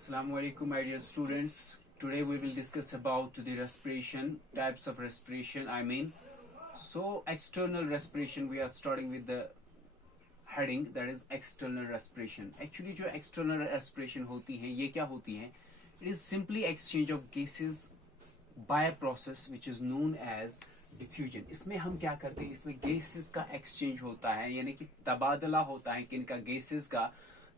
Assalamu alaikum, my dear students. Today we will discuss about the respiration, types of respiration. So external respiration. We are starting with the heading that is external respiration. Actually, जो external respiration होती है, ये क्या होती है? It is simply exchange of gases by a process which is known as diffusion. इसमें हम क्या करते हैं, इसमें गैसेस का एक्सचेंज होता है, यानी कि तबादला होता है किनका, गैसेस का,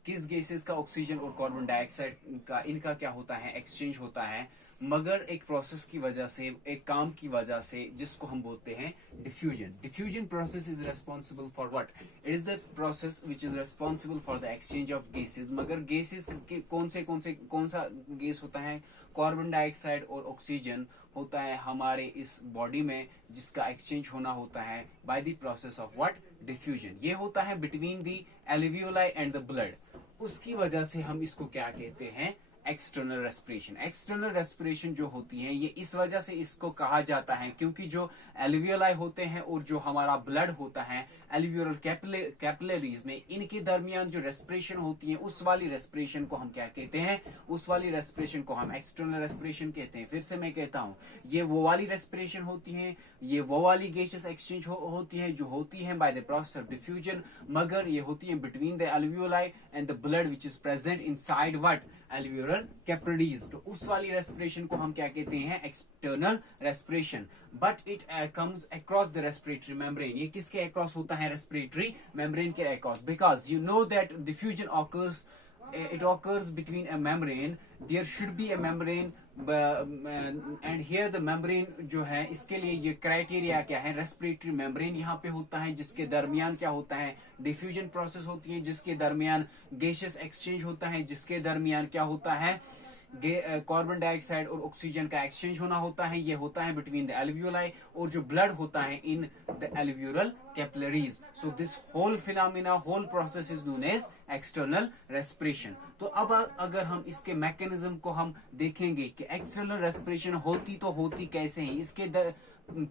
किस गैसेस का, ऑक्सीजन और कार्बन डाइऑक्साइड का, इनका क्या होता है, एक्सचेंज होता है, मगर एक प्रोसेस की वजह से, एक काम की वजह से, जिसको हम बोलते हैं diffusion. Diffusion process is responsible for what? It is the process which is responsible for the exchange of gases. मगर गैसेस के कौन सा गैस होता है? कार्बन डाइऑक्साइड और ऑक्सीजन होता है हमारे इस बॉडी में, जिसका एक्सचेंज होना होता है by the process of what? Diffusion. ये होता है between the alveoli and the blood. उसकी वजह से हम इसको क्या कहते हैं? External respiration. एक्सटर्नल रेस्पिरेशन जो होती है, ये इस वजह से इसको कहा जाता है क्योंकि जो एल्वियोलाई होते हैं और जो हमारा ब्लड होता है एल्वियोरल कैपिलरीज में, इनके दरमियान जो रेस्पिरेशन होती है, उस वाली रेस्पिरेशन को हम क्या कहते हैं? उस वाली रेस्पिरेशन को हम एक्सटर्नल रेस्पिरेशन कहते हैं. फिर से मैं कहता हूं, ये वो वाली रेस्पिरेशन होती है, ये वो वाली गैसेस एक्सचेंज होती है जो होती है by the process of diffusion, मगर ये होती है between the alveoli and the blood which is present inside what? Alveolar capillaries. तो उस वाली रेस्पिरेशन को हम क्या कहते हैं? External respiration. But it comes across the respiratory membrane. ये किसके अक्रॉस होता है? रेस्पिरेटरी मेम्ब्रेन के across. Because you know that diffusion occurs, it occurs between a membrane. There should be a membrane, and here the membrane जो है, इसके लिए ये क्राइटेरिया क्या है? रेस्पिरेटरी मेम्ब्रेन यहाँ पे होता है, जिसके दरमियान क्या होता है? डिफ्यूजन प्रोसेस होती है, जिसके दरमियान गैसेस एक्सचेंज होता है, जिसके दरमियान क्या होता है? कार्बन डाइऑक्साइड और ऑक्सीजन का एक्सचेंज होना होता है. ये होता है बिटवीन द एल्वियोलाई, और जो ब्लड होता है in the alveolar capillaries. So this whole phenomena, whole process is known as external respiration. तो अब अगर हम इसके मैकेनिज्म को हम देखेंगे कि एक्सटर्नल रेस्पिरेशन होती तो होती कैसे है, इसके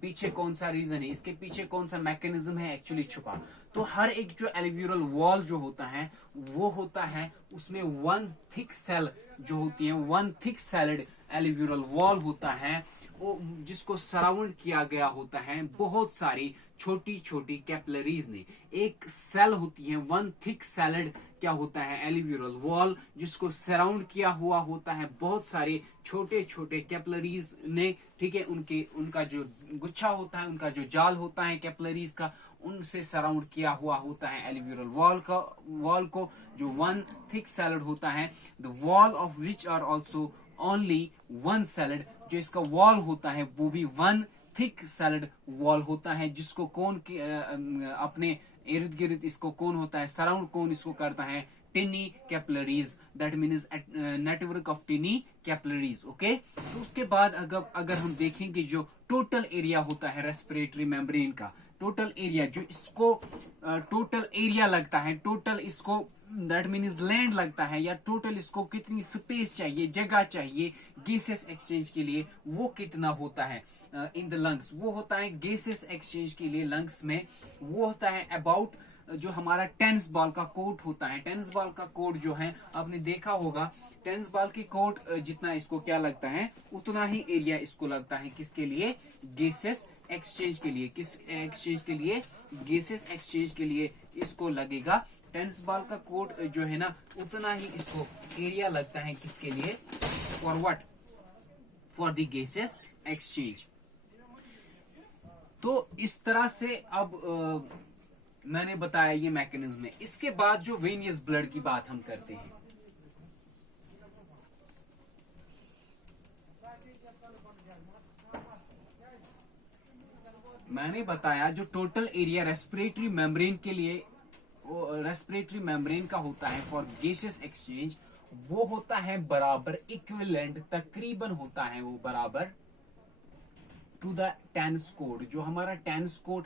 पीछे कौन सा रीजन है, इसके पीछे कौन सा मैकेनिज्म है एक्चुअली छुपा. तो हर एक जो एल्वियोरल वॉल जो होता है, वो होता है उसमें वन थिक सेल जो होती है, वन थिक सेल्ड एल्वियोरल वॉल होता है, वो जिसको सराउंड किया गया होता है बहुत सारी छोटी छोटी कैपिलरीज ने. एक सेल होती है, वन थिक सेल्ड क्या होता है? एल्वियोरल वॉल, जिसको सराउंड किया हुआ होता है बहुत सारे छोटे छोटे कैपिलरीज ने. ठीक है, उनका जो गुच्छा होता है, उनका जो जाल होता है कैपिलरीज का, उनसे सराउंड किया हुआ होता है एल्वियोरल वॉल को, जो वन थिक सेल्ड होता है. The wall of which are also only one celled. जो इसका वॉल होता है वो भी वन थिक सेल्ड वॉल होता है, जिसको कौन अपने इर्द गिर्द इसको कौन होता है? सराउंड कौन इसको करता है? टिनी capillaries. That means network of टिनी capillaries. Okay. तो उसके बाद अगर हम देखेंगे जो टोटल एरिया होता है रेस्पिरेटरी मेम्ब्रेन का, टोटल एरिया जो इसको टोटल एरिया लगता है, टोटल इसको दैट मीन्स लैंड लगता है, या टोटल इसको कितनी स्पेस चाहिए, जगह चाहिए गैसेस एक्सचेंज के लिए, वो कितना होता है इन द लंग्स? वो होता है गैसेस एक्सचेंज के लिए लंग्स में, वो होता है अबाउट जो हमारा टेनिस बॉल का कोर्ट होता है. टेनिस बॉल का कोर्ट जो है, आपने देखा होगा, टेनिस बॉल की कोर्ट जितना इसको क्या लगता है, उतना ही एरिया इसको लगता है. किसके लिए? गैसेस एक्सचेंज के लिए. किस एक्सचेंज के लिए? गैसेस एक्सचेंज के लिए इसको लगेगा. टेनिस बॉल का कोर्ट जो है ना, उतना ही इसको एरिया लगता है. किसके लिए? For what? For the gases exchange. तो इस तरह से अब मैंने बताया ये मैकेनिज्म है. इसके बाद जो वेनियस ब्लड की बात हम करते हैं, मैंने बताया जो टोटल एरिया रेस्पिरेटरी मेम्ब्रेन के लिए, रेस्पिरेटरी मेम्ब्रेन का होता है फॉर गैसेस एक्सचेंज, वो होता है बराबर, इक्विवेलेंट, तकरीबन होता है वो बराबर टू द टेनिस कोर्ट. जो हमारा टेनिस कोर्ट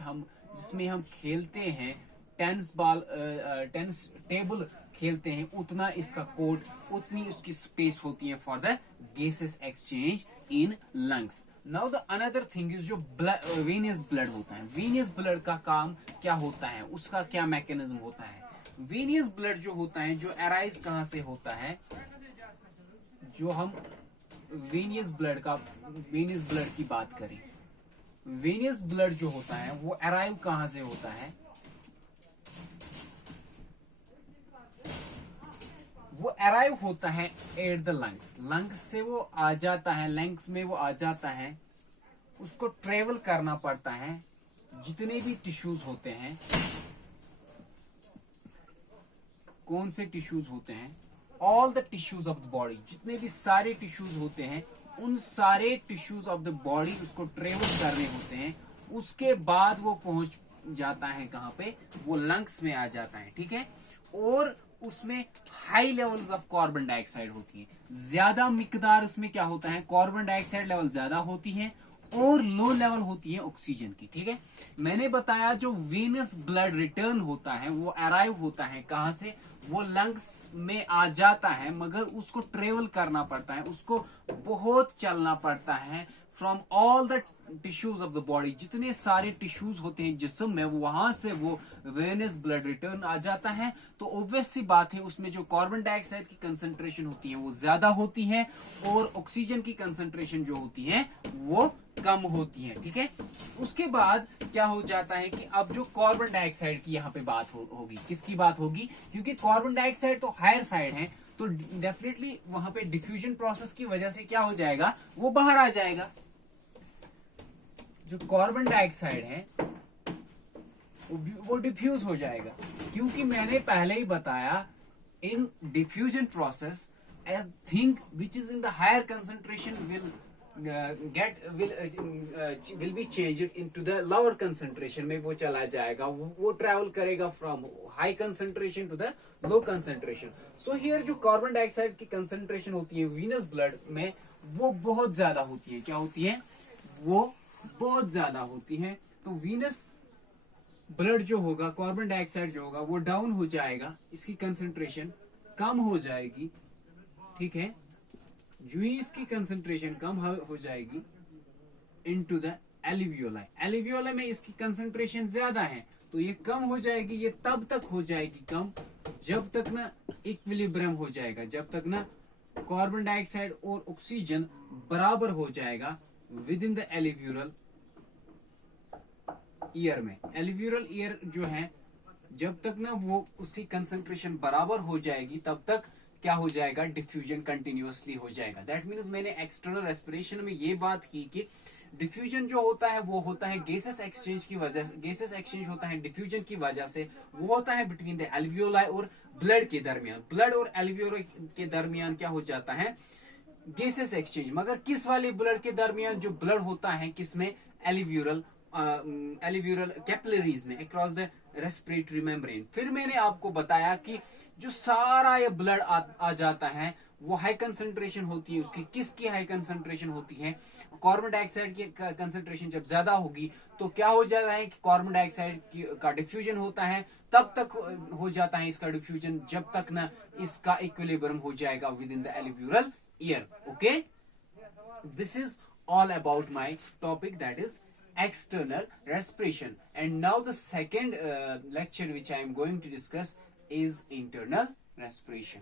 जिसमें हम खेलते हैं, टेनिस टेबल खेलते हैं, उतना इसका कोर्ट, उतनी उसकी स्पेस होती है for the gases exchange in lungs. Now the another thing is जो वेनियस ब्लड होता है. वेनियस ब्लड का काम क्या होता है, उसका क्या मैकेनिज्म होता है? वेनियस ब्लड जो होता है, जो अराइज कहां से होता है? जो हम वेनियस ब्लड की बात करें, वेनियस ब्लड जो होता है वो अराइव कहां से होता है? वो अराइव होता है एट द लंग्स, लंग्स से वो आ जाता है, लंग्स में वो आ जाता है, उसको ट्रेवल करना पड़ता है, जितने भी टिश्यूज होते हैं, कौन से टिश्यूज होते हैं? All the tissues of the body, जितने भी सारे टिश्यूज होते हैं, उन सारे टिश्यूज ऑफ द बॉडी उसको ट्रेवल करने होते हैं, उसके बाद वो पहुंच जाता है कहां पे? वो लंग्स में आ जाता है, ठीक है। और उसमें high levels of carbon dioxide होती है, ज्यादा मिकदार उसमें क्या होता है? कार्बन डाइऑक्साइड लेवल ज्यादा होती है और लो लेवल होती है ऑक्सीजन की, ठीक है। मैंने बताया जो वेनस ब्लड रिटर्न होता है वो अराइव होता है कहां से? वो लंग्स में आ जाता है, मगर उसको ट्रेवल करना पड़ता है, उसको बहुत चलना पड़ता है from all the tissues of the body, जितने सारे टिश्यूज होते हैं जिस्म में, वहां से वो वेनस ब्लड रिटर्न आ जाता है। तो ऑब्वियस सी बात है, उसमें जो कार्बन डाइऑक्साइड की कंसंट्रेशन होती है वो ज्यादा होती है और ऑक्सीजन की कंसंट्रेशन जो होती है वो कम होती है, ठीक है। उसके बाद क्या हो जाता है कि अब जो कार्बन डाइऑक्साइड की यहाँ पे बात होगी, किसकी बात होगी? क्योंकि कार्बन डाइऑक्साइड तो हायर साइड है, तो डेफिनेटली वहां पे डिफ्यूजन प्रोसेस की वजह से क्या हो जाएगा? वो बाहर आ जाएगा। जो कार्बन डाइऑक्साइड है वो डिफ्यूज हो जाएगा, क्योंकि मैंने पहले ही बताया in diffusion process a thing which is in the higher concentration will be changed into the lower concentration में वो चला जाएगा, वो ट्रेवल करेगा from high concentration to the low concentration. So here जो कार्बन डाइऑक्साइड की कंसंट्रेशन होती है वीनस ब्लड में वो बहुत ज्यादा होती है। क्या होती है? वो बहुत ज्यादा होती है। तो वीनस ब्लड जो होगा, कार्बन डाइऑक्साइड जो होगा वो डाउन हो जाएगा, इसकी कंसंट्रेशन कम हो जाएगी, ठीक है। जो ही इसकी कंसंट्रेशन कम हो जाएगी इनटू द एलिवियोलाई, एलिवियोलाई में इसकी कंसंट्रेशन ज्यादा है, तो ये कम हो जाएगी। ये तब तक हो जाएगी कम जब तक ना इक्विलिब्रियम हो जाएगा, जब तक ना कार्बन डाइऑक्साइड और ऑक्सीजन बराबर हो जाएगा with in the alveolar year में। एलिव्यूरल ईयर जो है, जब तक ना वो उसकी कंसंट्रेशन बराबर हो जाएगी तब तक क्या हो जाएगा? डिफ्यूजन कंटिन्यूअसली हो जाएगा। दैट मीन्स मैंने एक्सटर्नल रेस्पिरेशन में ये बात की कि डिफ्यूजन जो होता है वो होता है गैसेस एक्सचेंज की वजह से, गैसेस एक्सचेंज होता है डिफ्यूजन की वजह से, वो होता है बिटवीन द एल्वियोलाई और ब्लड के दरमियान। ब्लड और एल्वियोलाई के दरमियान क्या हो जाता है? Gases exchange. मगर किस वाले ब्लड के दरमियान? जो ब्लड होता है किसमें? एलिव्यूरल कैपिलरीज में अक्रॉस द रेस्पिरेटरी मेम्ब्रेन। फिर मैंने आपको बताया कि जो सारा ये ब्लड आ जाता है वो हाई कंसंट्रेशन होती है उसकी। किसकी हाई कंसंट्रेशन होती है? कार्बन डाइऑक्साइड की कंसंट्रेशन जब ज्यादा होगी तो क्या हो जाता है कि कार्बन डाइऑक्साइड का डिफ्यूजन होता है, तब तक हो जाता है इसका डिफ्यूजन जब तक ना इसका इक्विलिब्रियम हो जाएगा with in the alveolar air. Okay, this is all about my topic, that is external respiration. And now the second lecture which I am going to discuss is internal respiration.